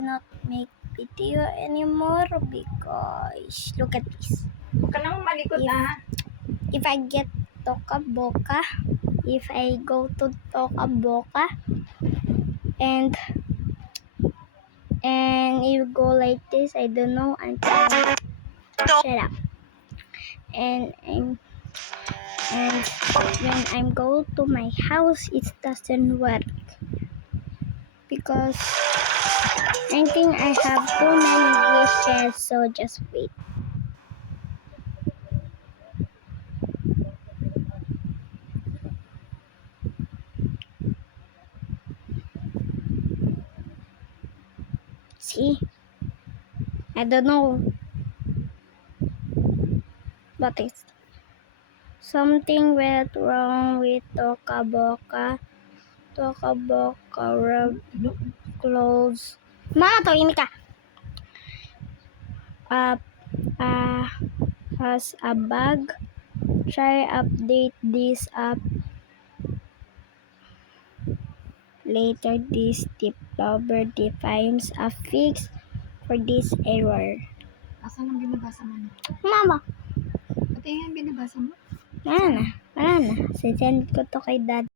not make video anymore because look at this. Huwag ka naman malikot If I get Toca Boca, if I go to Toca Boca and you go like this, I don't know until shut up. And when I'm go to my house, it doesn't work because I think I have too many wishes. So just wait. See, I don't know, but it's something went wrong with Toca Boca. Toca Boca rub close. Mama, tahimik ka. Has a bug. Try update this app later. This developer defines a fix for this error. Asan ang binabasa mo? Mama, Pati yung binabasa mo? wala na. Sisend ko to kay dad.